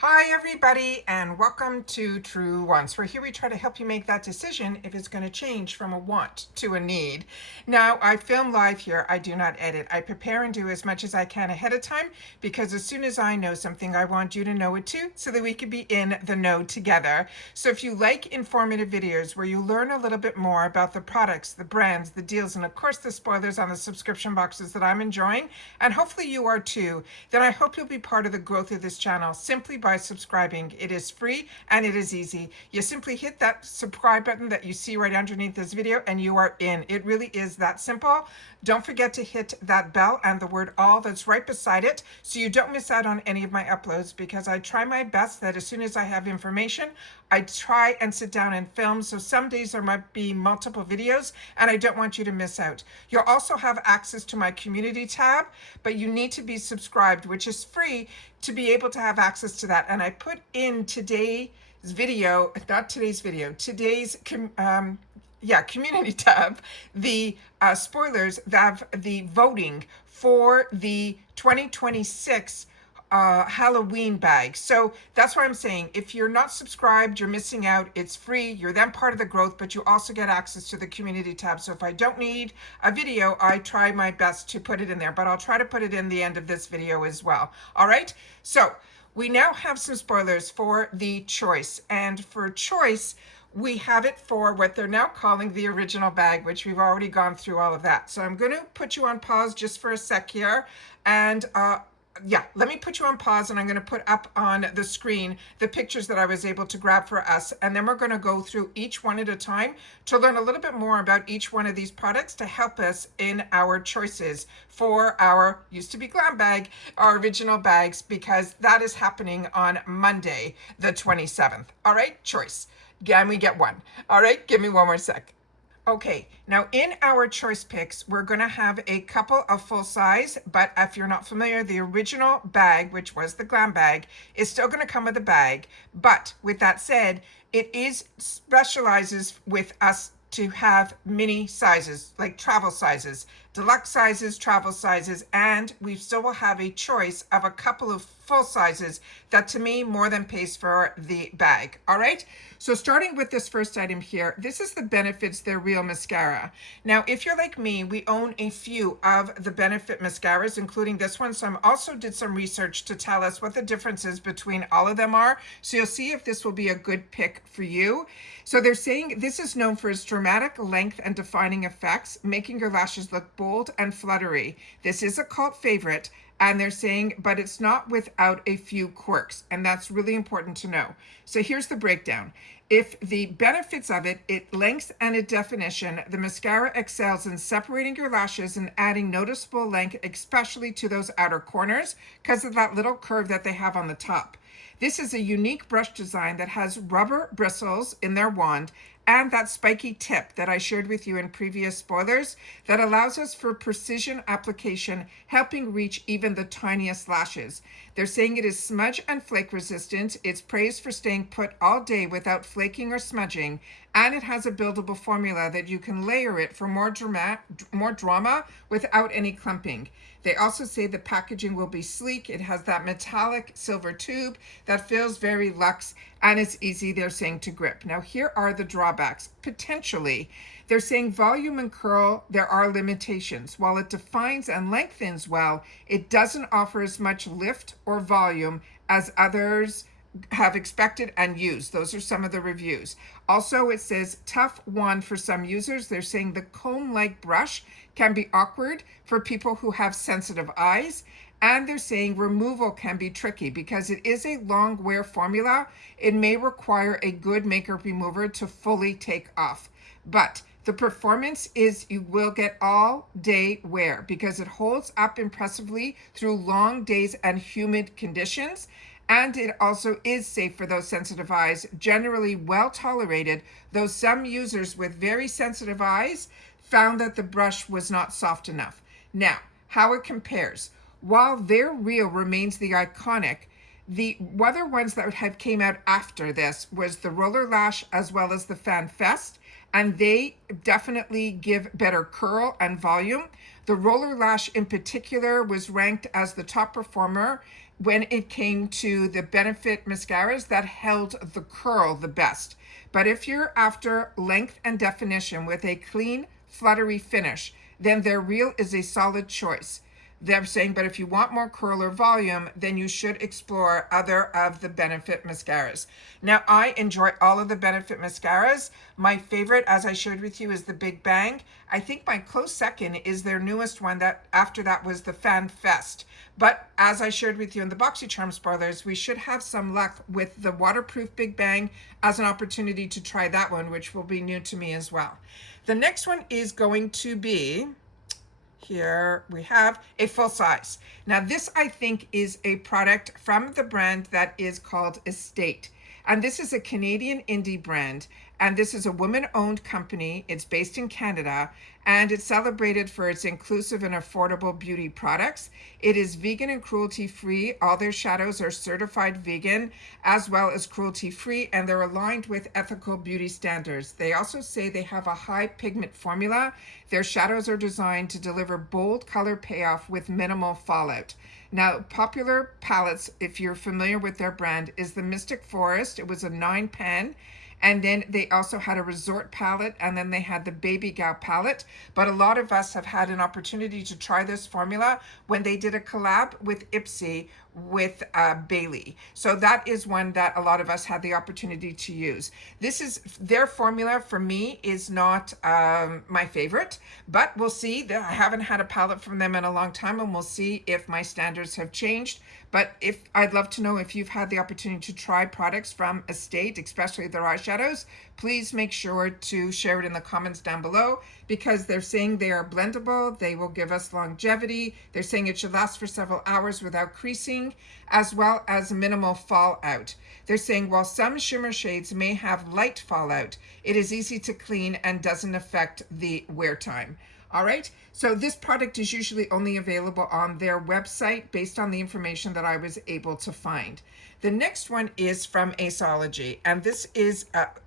Hi everybody, and welcome to Truewants, where here we try to help you make that decision if it's going to change from a want to a need. Now, I film live here. I do not edit. I prepare and do as much as I can ahead of time because as soon as I know something, I want you to know it too, so that we can be in the know together. So if you like informative videos where you learn a little bit more about the products, the brands, the deals, and of course the spoilers on the subscription boxes that I'm enjoying, and hopefully you are too, then I hope you'll be part of the growth of this channel simply by subscribing. It is free and it is easy. You simply hit that subscribe button that you see right underneath this video and you are in. It really is that simple. Don't forget to hit that bell and the word all that's right beside it so you don't miss out on any of my uploads, because I try my best that as soon as I have information, I try and sit down and film. So some days there might be multiple videos and I don't want you to miss out. You'll also have access to my community tab, but you need to be subscribed, which is free, to be able to have access to that. And I put in today's video, not today's video, today's community tab, the spoilers that have the voting for the 2026 Halloween bag. So that's why I'm saying if you're not subscribed, you're missing out. It's free. You're then part of the growth, but you also get access to the community tab. So if I don't need a video, I try my best to put it in there, but I'll try to put it in the end of this video as well. All right. So we now have some spoilers for the choice, and for choice, we have it for what they're now calling the original bag, which we've already gone through all of that. So I'm going to put you on pause just for a sec here. And let me put you on pause, and I'm going to put up on the screen the pictures that I was able to grab for us. And then we're going to go through each one at a time to learn a little bit more about each one of these products to help us in our choices for our used to be Glam bag, our original bags, because that is happening on Monday, the 27th. All right, choice. And we get one. All right, give me one more sec. Okay, now in our choice picks, we're going to have a couple of full size, but if you're not familiar, the original bag, which was the Glam bag, is still going to come with a bag. But with that said, it is specializes with us to have mini sizes, like travel sizes, deluxe sizes, travel sizes, and we still will have a choice of a couple of full sizes that to me more than pays for the bag. All right, so starting with this first item here, this is the Benefits They're Real mascara. Now if you're like me, we own a few of the Benefit mascaras, including this one, so I also did some research to tell us what the differences between all of them are, so you'll see if this will be a good pick for you. So they're saying this is known for its dramatic length and defining effects, making your lashes look bold and fluttery. This is a cult favorite, and they're saying, but it's not without a few quirks, and that's really important to know. So here's the breakdown. If the benefits of it length and its definition, the mascara excels in separating your lashes and adding noticeable length, especially to those outer corners, because of that little curve that they have on the top. This is a unique brush design that has rubber bristles in their wand and that spiky tip that I shared with you in previous spoilers that allows us for precision application, helping reach even the tiniest lashes. They're saying it is smudge and flake resistant. It's praised for staying put all day without flaking or smudging, and it has a buildable formula that you can layer it for more drama without any clumping. They also say the packaging will be sleek. It has that metallic silver tube that feels very luxe, and it's easy, they're saying, to grip. Now here are the drawbacks, potentially. They're saying volume and curl, there are limitations. While it defines and lengthens well, it doesn't offer as much lift or volume as others have expected and used. Those are some of the reviews. Also, it says tough wand for some users. They're saying the comb-like brush can be awkward for people who have sensitive eyes. And they're saying removal can be tricky because it is a long wear formula. It may require a good makeup remover to fully take off. But the performance is you will get all day wear because it holds up impressively through long days and humid conditions. And it also is safe for those sensitive eyes, generally well tolerated, though some users with very sensitive eyes found that the brush was not soft enough. Now, how it compares. While They're Real remains the iconic, the other ones that have came out after this was the Roller Lash as well as the Fan Fest, and they definitely give better curl and volume. The Roller Lash in particular was ranked as the top performer when it came to the Benefit mascaras that held the curl the best. But if you're after length and definition with a clean, fluttery finish, then their Real is a solid choice. They're saying, but if you want more curl or volume, then you should explore other of the Benefit mascaras. Now, I enjoy all of the Benefit mascaras. My favorite, as I shared with you, is the Big Bang. I think my close second is their newest one. That after that was the Fan Fest. But as I shared with you in the BoxyCharm spoilers, we should have some luck with the waterproof Big Bang as an opportunity to try that one, which will be new to me as well. The next one is going to be, here we have a full size. Now this, I think, is a product from the brand that is called Estate. And this is a Canadian indie brand. And this is a woman-owned company. It's based in Canada. And it's celebrated for its inclusive and affordable beauty products. It is vegan and cruelty-free. All their shadows are certified vegan, as well as cruelty-free. And they're aligned with ethical beauty standards. They also say they have a high pigment formula. Their shadows are designed to deliver bold color payoff with minimal fallout. Now, popular palettes, if you're familiar with their brand, is the Mystic Forest. It was a 9-pan. And then they also had a resort palette, and then they had the Baby Gal palette. But a lot of us have had an opportunity to try this formula when they did a collab with IPSY with Bailey. So that is one that a lot of us had the opportunity to use. This is their formula. For me, is not my favorite, but we'll see. I haven't had a palette from them in a long time, and we'll see if my standards have changed. But I'd love to know if you've had the opportunity to try products from Estate, especially their eyeshadows. Please make sure to share it in the comments down below, because they're saying they are blendable. They will give us longevity. They're saying it should last for several hours without creasing, as well as minimal fallout. They're saying while some shimmer shades may have light fallout, it is easy to clean and doesn't affect the wear time. All right, so this product is usually only available on their website based on the information that I was able to find. The next one is from Aceology, and this is,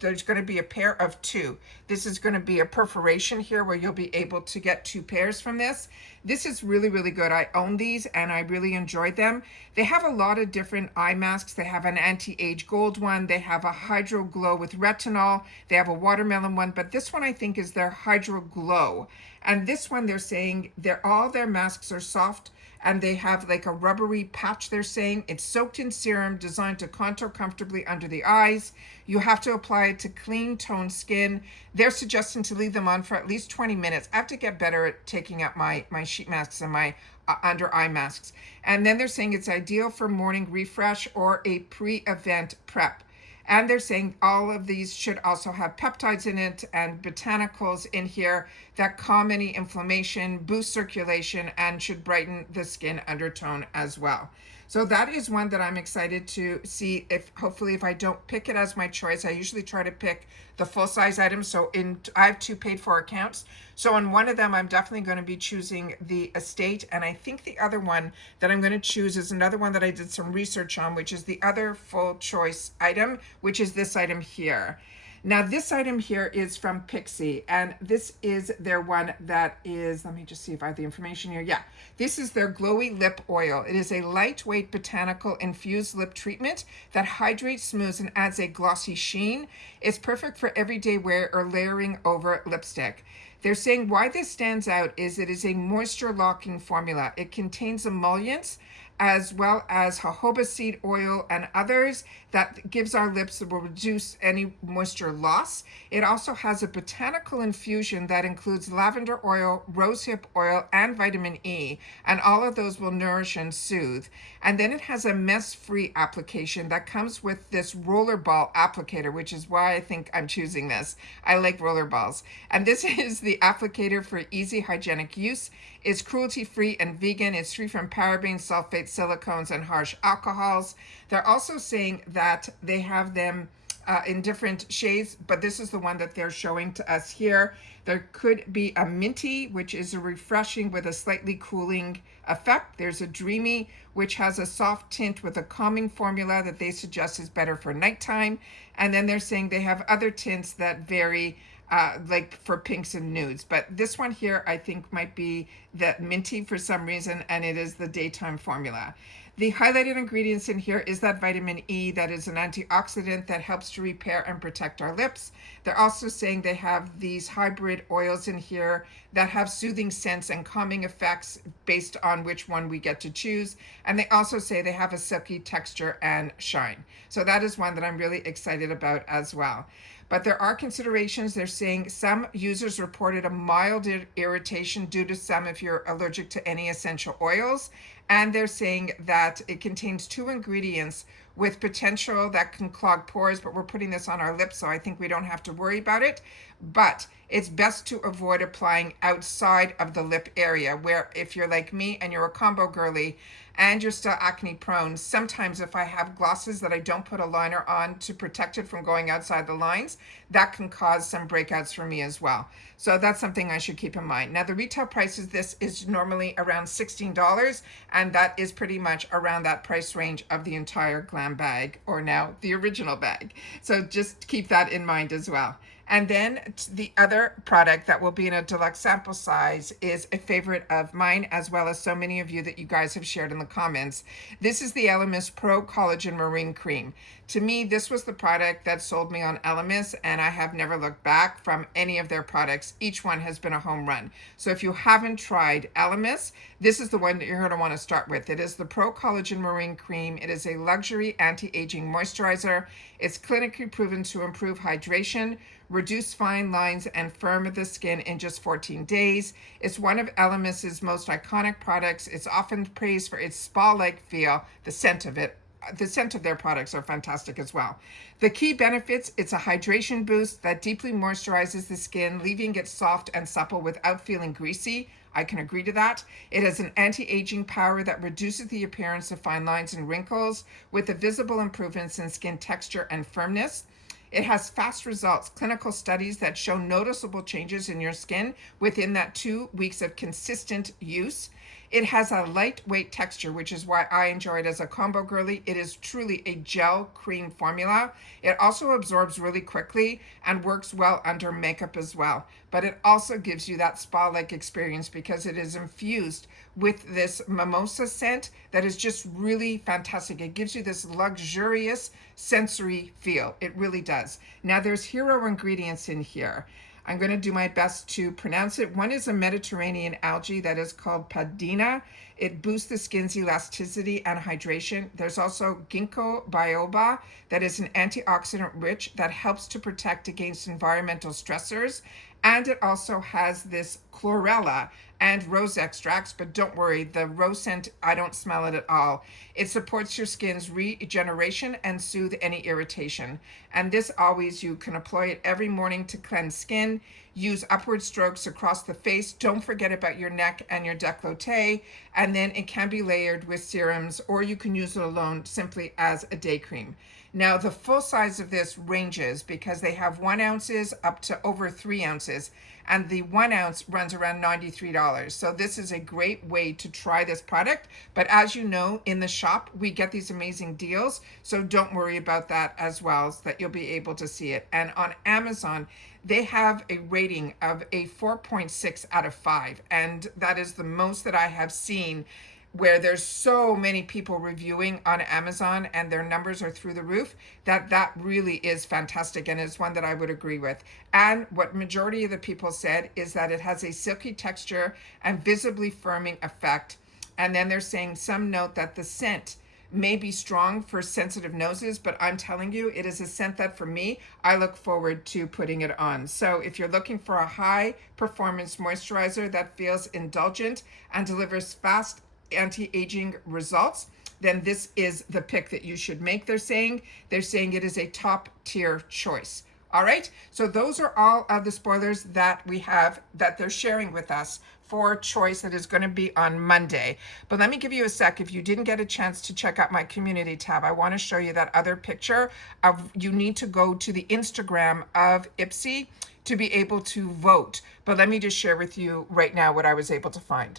there's going to be a pair of two. This is going to be a perforation here where you'll be able to get 2 pairs from this. This is really, really good. I own these and I really enjoyed them. They have a lot of different eye masks. They have an anti-age gold one. They have a Hydro Glow with retinol. They have a watermelon one, but this one I think is their Hydro Glow. And this one, they're saying all their masks are soft, and they have like a rubbery patch. They're saying it's soaked in serum, designed to contour comfortably under the eyes. You have to apply it to clean, toned skin. They're suggesting to leave them on for at least 20 minutes. I have to get better at taking out my sheet masks and my under eye masks. And then they're saying it's ideal for morning refresh or a pre-event prep. And they're saying all of these should also have peptides in it and botanicals in here that calm any inflammation, boost circulation, and should brighten the skin undertone as well. So that is one that I'm excited to see if, hopefully, if I don't pick it as my choice. I usually try to pick the full-size items. So I have 2 paid-for accounts. So on one of them, I'm definitely going to be choosing the Estate. And I think the other one that I'm going to choose is another one that I did some research on, which is the other full-choice item, which is this item here. Now, this item here is from Pixi, and this is their one that is, let me just see if I have the information here. Yeah, this is their Glowy Lip Oil. It is a lightweight botanical infused lip treatment that hydrates, smooths, and adds a glossy sheen. It's perfect for everyday wear or layering over lipstick. They're saying why this stands out is it is a moisture locking formula. It contains emollients as well as jojoba seed oil and others that gives our lips that will reduce any moisture loss. It also has a botanical infusion that includes lavender oil, rosehip oil, and vitamin E, and all of those will nourish and soothe. And then it has a mess-free application that comes with this roller ball applicator, which is why I think I'm choosing this. I like roller balls. And this is the applicator for easy hygienic use. It's cruelty-free and vegan. It's free from parabens, sulfates, silicones, and harsh alcohols. They're also saying that they have them in different shades, but this is the one that they're showing to us here. There could be a minty, which is a refreshing with a slightly cooling effect. There's a dreamy, which has a soft tint with a calming formula that they suggest is better for nighttime. And then they're saying they have other tints that vary, like for pinks and nudes. But this one here, I think might be the minty for some reason, and it is the daytime formula. The highlighted ingredients in here is that vitamin E that is an antioxidant that helps to repair and protect our lips. They're also saying they have these hybrid oils in here that have soothing scents and calming effects based on which one we get to choose. And they also say they have a silky texture and shine. So that is one that I'm really excited about as well. But there are considerations. They're saying some users reported a mild irritation due to some if you're allergic to any essential oils. And they're saying that it contains 2 ingredients with potential that can clog pores, but we're putting this on our lips, so I think we don't have to worry about it. But it's best to avoid applying outside of the lip area, where if you're like me and you're a combo girly and you're still acne prone, sometimes if I have glosses that I don't put a liner on to protect it from going outside the lines, that can cause some breakouts for me as well. So that's something I should keep in mind. Now the retail price of this is normally around $16, and that is pretty much around that price range of the entire Glam bag, or now the original bag. So just keep that in mind as well. And then the other product that will be in a deluxe sample size is a favorite of mine, as well as so many of you that you guys have shared in the comments. This is the Elemis Pro Collagen Marine Cream. To me, this was the product that sold me on Elemis, and I have never looked back from any of their products. Each one has been a home run. So if you haven't tried Elemis, this is the one that you're going to want to start with. It is the Pro Collagen Marine Cream. It is a luxury anti-aging moisturizer. It's clinically proven to improve hydration, reduce fine lines, and firm the skin in just 14 days. It's one of Elemis's most iconic products. It's often praised for its spa-like feel. The scent of their products are fantastic as well. The key benefits: it's a hydration boost that deeply moisturizes the skin, leaving it soft and supple without feeling greasy. I can agree to that. It has an anti-aging power that reduces the appearance of fine lines and wrinkles with the visible improvements in skin texture and firmness. It has fast results, clinical studies that show noticeable changes in your skin within that 2 weeks of consistent use. It has a lightweight texture, which is why I enjoy it as a combo girly. It is truly a gel cream formula. It also absorbs really quickly and works well under makeup as well. But it also gives you that spa-like experience because it is infused with this mimosa scent that is just really fantastic. It gives you this luxurious sensory feel. It really does. Now there's hero ingredients in here. I'm going to do my best to pronounce it. One is a Mediterranean algae that is called Padina. It boosts the skin's elasticity and hydration. There's also ginkgo biloba that is an antioxidant rich that helps to protect against environmental stressors. And it also has this chlorella and rose extracts, but don't worry, the rose scent, I don't smell it at all. It supports your skin's regeneration and soothe any irritation. And this always, you can apply it every morning to cleanse skin. Use upward strokes across the face. Don't forget about your neck and your décolleté. And then it can be layered with serums, or you can use it alone simply as a day cream. Now the full size of this ranges because they have 1 ounces up to over 3 ounces, and the 1 ounce runs around $93. So this is a great way to try this product. But as you know, in the shop, we get these amazing deals. So don't worry about that as well, so that you'll be able to see it. And on Amazon, they have a rating of a 4.6 out of 5. And that is the most that I have seen, where there's so many people reviewing on Amazon and their numbers are through the roof, that really is fantastic, and it's one that I would agree with. And what majority of the people said is that it has a silky texture and visibly firming effect. And then they're saying some note that the scent may be strong for sensitive noses, but I'm telling you, it is a scent that for me, I look forward to putting it on. So if you're looking for a high performance moisturizer that feels indulgent and delivers fast anti-aging results, then this is the pick that you should make. They're saying it is a top tier choice. All right, so those are all of the spoilers that we have that they're sharing with us for choice that is going to be on Monday. But let me give you a sec. If you didn't get a chance to check out my community tab, I want to show you that other picture of, you need to go to the Instagram of IPSY to be able to vote. But let me just share with you right now what I was able to find.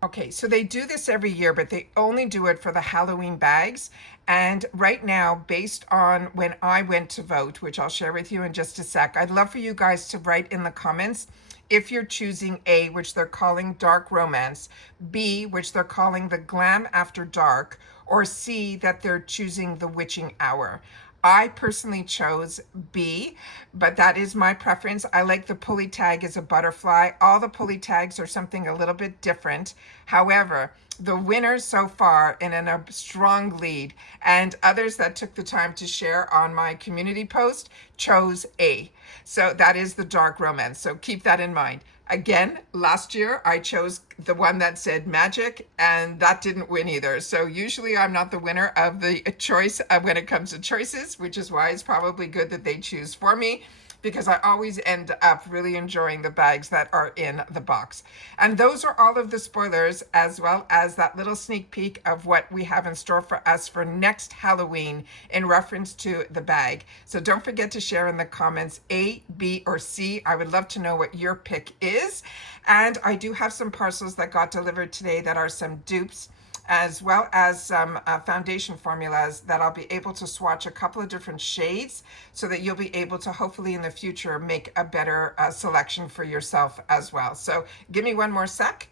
Okay, so they do this every year, but they only do it for the Halloween bags. And right now, based on when I went to vote, which I'll share with you in just a sec, I'd love for you guys to write in the comments if you're choosing A, which they're calling Dark Romance, B, which they're calling the Glam After Dark, or C, that they're choosing the witching hour. I personally chose B, but that is my preference. I like the pulley tag as a butterfly. All the pulley tags are something a little bit different. However, the winners so far in a strong lead, and others that took the time to share on my community post, chose A. So that is the dark romance. So keep that in mind. Again, last year I chose the one that said magic, and that didn't win either. So usually I'm not the winner of the choice when it comes to choices, which is why it's probably good that they choose for me, because I always end up really enjoying the bags that are in the box. And those are all of the spoilers, as well as that little sneak peek of what we have in store for us for next Halloween in reference to the bag. So don't forget to share in the comments A, B, or C. I would love to know what your pick is. And I do have some parcels that got delivered today that are some dupes, as well as some foundation formulas that I'll be able to swatch a couple of different shades so that you'll be able to hopefully in the future make a better selection for yourself as well. So give me one more sec.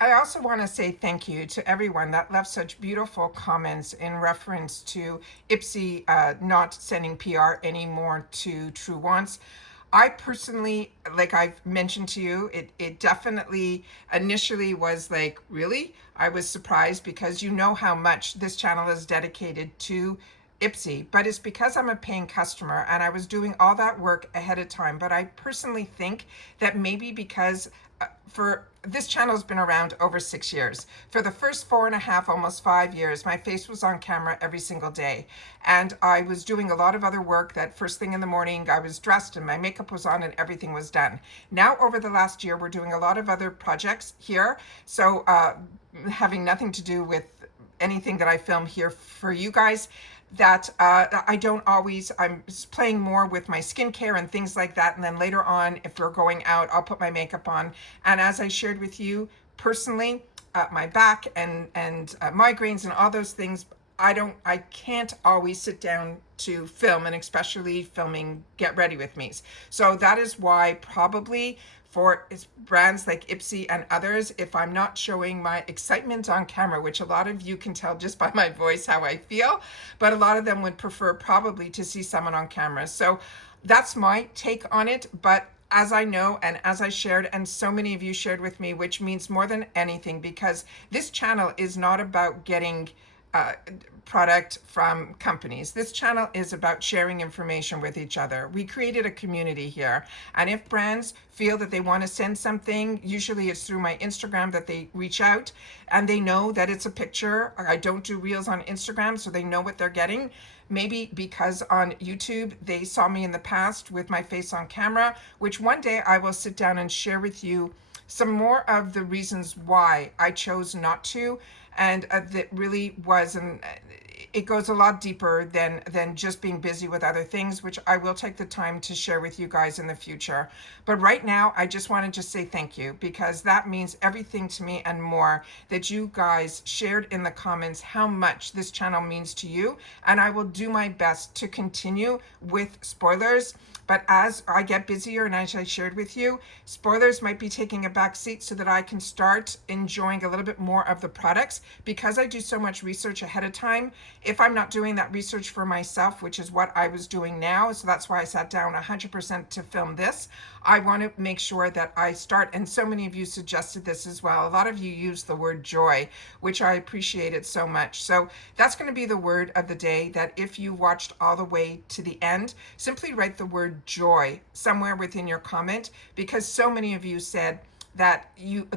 I also want to say thank you to everyone that left such beautiful comments in reference to IPSY not sending PR anymore to Truewants. I personally, like I've mentioned to you, it definitely initially was like, really? I was surprised, because you know how much this channel is dedicated to IPSY, but it's because I'm a paying customer and I was doing all that work ahead of time. But I personally think that maybe because for this channel has been around over 6 years. For the first 4.5, almost 5 years, my face was on camera every single day. And I was doing a lot of other work that first thing in the morning, I was dressed and my makeup was on and everything was done. Now, over the last year, we're doing a lot of other projects here. So having nothing to do with anything that I film here for you guys, that I don't always, I'm playing more with my skincare and things like that. And then later on, if we're going out, I'll put my makeup on. And as I shared with you personally, my back and migraines and all those things, I can't always sit down to film, and especially filming Get Ready With Me's. So that is why probably for brands like IPSY and others, if I'm not showing my excitement on camera, which a lot of you can tell just by my voice how I feel, but a lot of them would prefer probably to see someone on camera. So that's my take on it. But as I know, and as I shared, and so many of you shared with me, which means more than anything, because this channel is not about getting product from companies. This channel is about sharing information with each other. We created a community here, and if brands feel that they want to send something, usually it's through my Instagram that they reach out, and they know that it's a picture. I don't do reels on Instagram, so they know what they're getting. Maybe because on YouTube they saw me in the past with my face on camera, which one day I will sit down and share with you some more of the reasons why I chose not to. And that really was, and it goes a lot deeper than just being busy with other things, which I will take the time to share with you guys in the future. But right now, I just want to just say thank you, because that means everything to me and more, that you guys shared in the comments how much this channel means to you. And I will do my best to continue with spoilers. But as I get busier, and as I shared with you, spoilers might be taking a back seat so that I can start enjoying a little bit more of the products, because I do so much research ahead of time. If I'm not doing that research for myself, which is what I was doing now, so that's why I sat down 100% to film this, I want to make sure that I start, and so many of you suggested this as well. A lot of you used the word joy, which I appreciated so much. So that's going to be the word of the day, that if you watched all the way to the end, simply write the word joy somewhere within your comment, because so many of you said that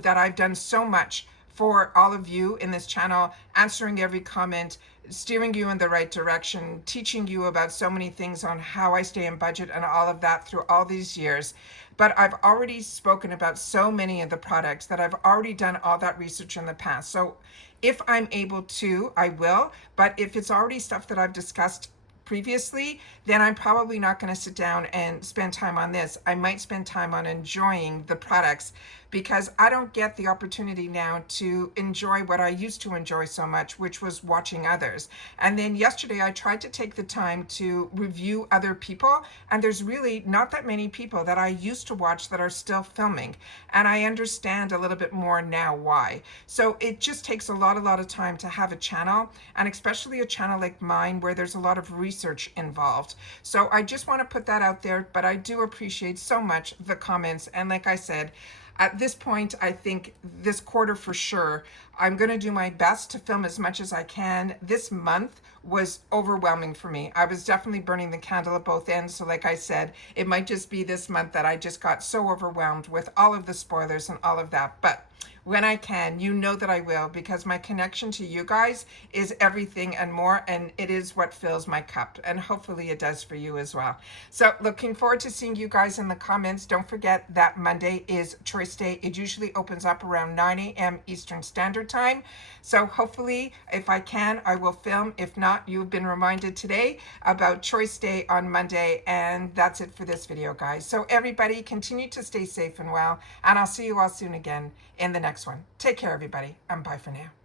I've done so much for all of you in this channel, answering every comment, steering you in the right direction, teaching you about so many things on how I stay in budget and all of that through all these years. But I've already spoken about so many of the products that I've already done all that research in the past. So if I'm able to, I will. But if it's already stuff that I've discussed previously, then I'm probably not going to sit down and spend time on this. I might spend time on enjoying the products, because I don't get the opportunity now to enjoy what I used to enjoy so much, which was watching others. And then yesterday I tried to take the time to review other people, and there's really not that many people that I used to watch that are still filming, and I understand a little bit more now why. So it just takes a lot of time to have a channel, and especially a channel like mine where there's a lot of research involved. So I just want to put that out there, but I do appreciate so much the comments. And like I said, at this point, I think this quarter for sure, I'm going to do my best to film as much as I can. This month was overwhelming for me. I was definitely burning the candle at both ends. So like I said, it might just be this month that I just got so overwhelmed with all of the spoilers and all of that. But when I can, you know that I will, because my connection to you guys is everything and more, and it is what fills my cup, and hopefully it does for you as well. So looking forward to seeing you guys in the comments. Don't forget that Monday is Choice Day. It usually opens up around 9 a.m. Eastern Standard Time. So hopefully, if I can, I will film. If not, you've been reminded today about Choice Day on Monday, and that's it for this video, guys. So everybody, continue to stay safe and well, and I'll see you all soon again in the next one. Take care, everybody, and bye for now.